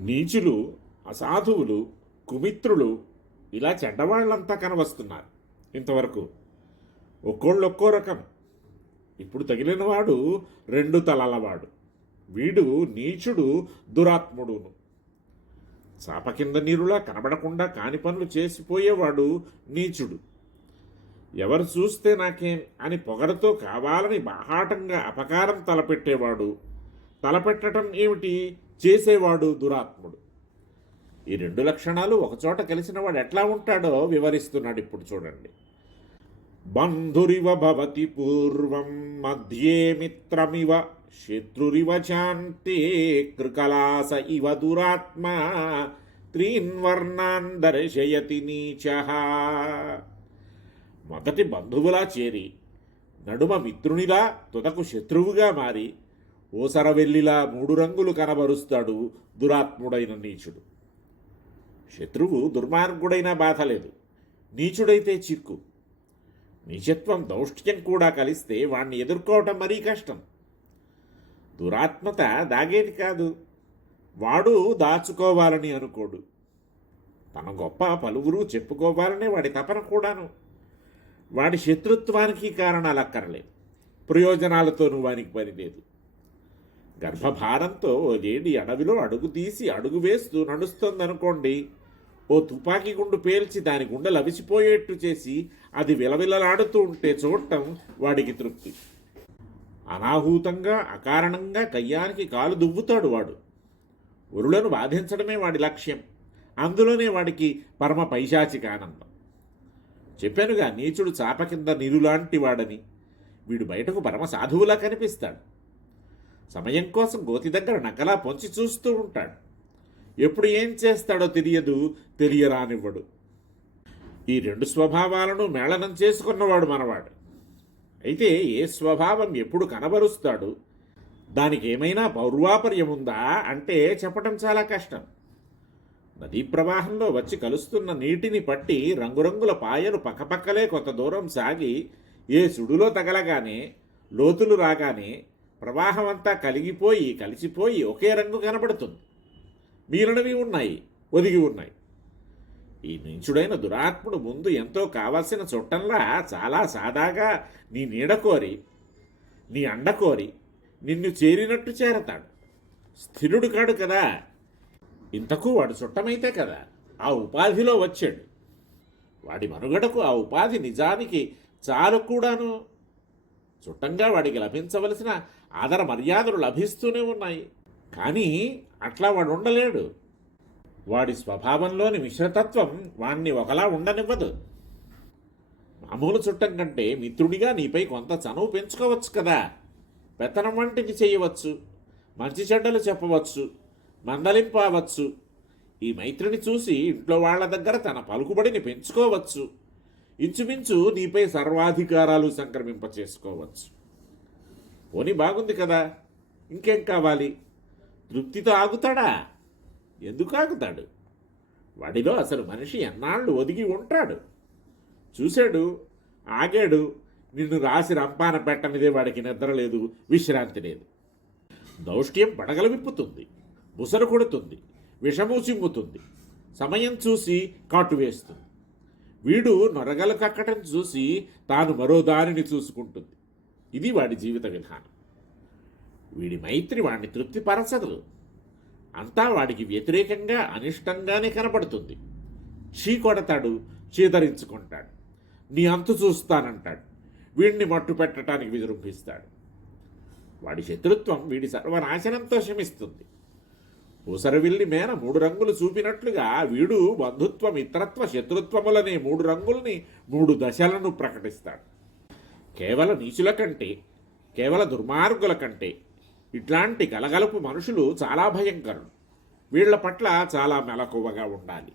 నీచులు అసాధువులు కుమిత్రులు ఇలా చెడ్డవాళ్ళంతా కనవస్తున్నారు ఇంతవరకు ఒక్కోళ్ళు ఒక్కో రకం. ఇప్పుడు తగిలినవాడు రెండు తలలవాడు. వీడు నీచుడు దురాత్ముడును. చాప కింద నీరులా కనబడకుండా కాని పనులు చేసిపోయేవాడు నీచుడు. ఎవరు చూస్తే నాకేం అని పొగరతో కావాలని బాహాటంగా అపకారం తలపెట్టేవాడు. తలపెట్టడం ఏమిటి? చేసేవాడు దురాత్ముడు. ఈ రెండు లక్షణాలు ఒకచోట కలిసిన వాడు ఎట్లా ఉంటాడో వివరిస్తున్నాడు ఇప్పుడు చూడండి. బంధురివ భవతి పూర్వం మధ్యే మిత్రమివ శత్రురివ శాంతి కృకలాస ఇవ దురాత్మ త్రీన్వర్ణాన్ దర్శయతి నీచ. మొదటి బంధువులా చేరి నడుమ మిత్రునిలా తుదకు శత్రువుగా మారి ఓసరవెల్లిలా మూడు రంగులు కనబరుస్తాడు దురాత్ముడైన నీచుడు. శత్రువు దుర్మార్గుడైనా బాధ లేదు. నీచుడైతే చిక్కు. నీచత్వం దౌష్ట్యం కూడా కలిస్తే వాణ్ణి ఎదుర్కోవటం మరీ కష్టం. దురాత్మత దాగేది కాదు. వాడు దాచుకోవాలని అనుకోడు. తన గొప్ప పలువురు చెప్పుకోవాలనే వాడి తపన కూడాను. వాడి శత్రుత్వానికి కారణాలు అక్కర్లేదు ప్రయోజనాలతోనూ వానికి పని లేదు గర్భభారంతో ఓ లేడి అడవిలో అడుగు తీసి అడుగు వేస్తూ నడుస్తోందనుకోండి ఓ తుపాకీ గుండు పేల్చి దాని గుండె లవిసిపోయేట్టు చేసి అది విలవిలలాడుతూ ఉంటే చూడటం వాడికి తృప్తి. అనాహూతంగా అకారణంగా కయ్యానికి కాలు దువ్వుతాడు వాడు. ఉరులను బాధించడమే వాడి లక్ష్యం. అందులోనే వాడికి పరమ పైశాచిక ఆనందం. చెప్పానుగా నీచుడు చాప కింద నీరులాంటి వాడని. వీడు బయటకు పరమ సాధువులా కనిపిస్తాడు. సమయం కోసం గోతి దగ్గర నకలా పొంచి చూస్తూ ఉంటాడు. ఎప్పుడు ఏం చేస్తాడో తెలియదు తెలియరానివ్వడు. ఈ రెండు స్వభావాలను మేళనం చేసుకున్నవాడు మనవాడు. అయితే ఏ స్వభావం ఎప్పుడు కనబరుస్తాడు? దానికి ఏమైనా పౌర్వాపర్యం ఉందా అంటే చెప్పటం చాలా కష్టం. నదీ ప్రవాహంలో వచ్చి కలుస్తున్న నీటిని పట్టి రంగురంగుల పాయలు పక్కపక్కలే కొంత దూరం సాగి ఏ సుడులో తగలగానే లోతులు రాగానే ప్రవాహం అంతా కలిగిపోయి కలిసిపోయి ఒకే రంగు కనబడుతుంది. మీరునవి ఉన్నాయి ఒదిగి ఉన్నాయి. ఈ నీచుడైన దురాత్ముడు ముందు ఎంతో కావలసిన చుట్టంలా చాలా సాదాగా నీ నీడ కోరి నీ అండ కోరి నిన్ను చేరినట్టు చేరతాడు. స్థిరుడు కాడు కదా. ఇంతకు వాడు చుట్టమైతే కదా ఆ ఉపాధిలో వచ్చాడు. వాడి మనుగడకు ఆ ఉపాధి నిజానికి చాలు కూడాను. చుట్టంగా వాడికి లభించవలసిన ఆదర మర్యాదలు లభిస్తూనే ఉన్నాయి. కానీ అట్లా వాడు ఉండలేడు. వాడి స్వభావంలోని మిశ్రతత్వం వాణ్ణి ఒకలా ఉండనివ్వదు. మామూలు చుట్టం కంటే మిత్రుడిగా నీపై కొంత చనువు పెంచుకోవచ్చు కదా. పెత్తనం వంటిది చేయవచ్చు. మంచి చెడ్డలు చెప్పవచ్చు. మందలింపవచ్చు. ఈ మైత్రిని చూసి ఇంట్లో వాళ్ళ దగ్గర తన పలుకుబడిని పెంచుకోవచ్చు. ఇంచుమించు నీపై సర్వాధికారాలు సంక్రమింప చేసుకోవచ్చు పోనీ బాగుంది కదా? ఇంకేం కావాలి? తృప్తితో ఆగుతాడా? ఎందుకు ఆగుతాడు? వాడిలో అసలు మనిషి ఎన్నాళ్ళు ఒదిగి ఉంటాడు? చూశాడు? ఆగాడు? నిన్ను రాసి రంపాన పెట్టనిదే వాడికి నిద్ర లేదు విశ్రాంతి లేదు. దౌష్ట్యం పడగల విప్పుతుంది బుసరు కొడుతుంది విషము చిమ్ముతుంది సమయం చూసి కాటు వేస్తుంది. వీడు నొరగలు కక్కటం చూసి తాను మరో దానిని చూసుకుంటుంది. ఇది వాడి జీవిత విధానం. వీడి మైత్రి వాడిని తృప్తిపరచదు. అంతా వాడికి వ్యతిరేకంగా అనిష్టంగానే కనపడుతుంది చీ కొడతాడు చీదరించుకుంటాడు. నీ అంతు చూస్తానంటాడు. వీడిని మట్టు పెట్టడానికి విజృంభిస్తాడు. వాడి శత్రుత్వం వీడి సర్వనాశనంతో శమిస్తుంది. ఊసరవిల్లి మేన మూడు రంగులు చూపినట్లుగా వీడు బంధుత్వ మిత్రత్వ శత్రుత్వములనే మూడు రంగుల్ని మూడు దశలను ప్రకటిస్తాడు. కేవల నీచుల కంటే కేవల దుర్మార్గుల కంటే ఇట్లాంటి గలగలుపు మనుషులు చాలా భయంకరులు. వీళ్ళ పట్ల చాలా మెలకువగా ఉండాలి.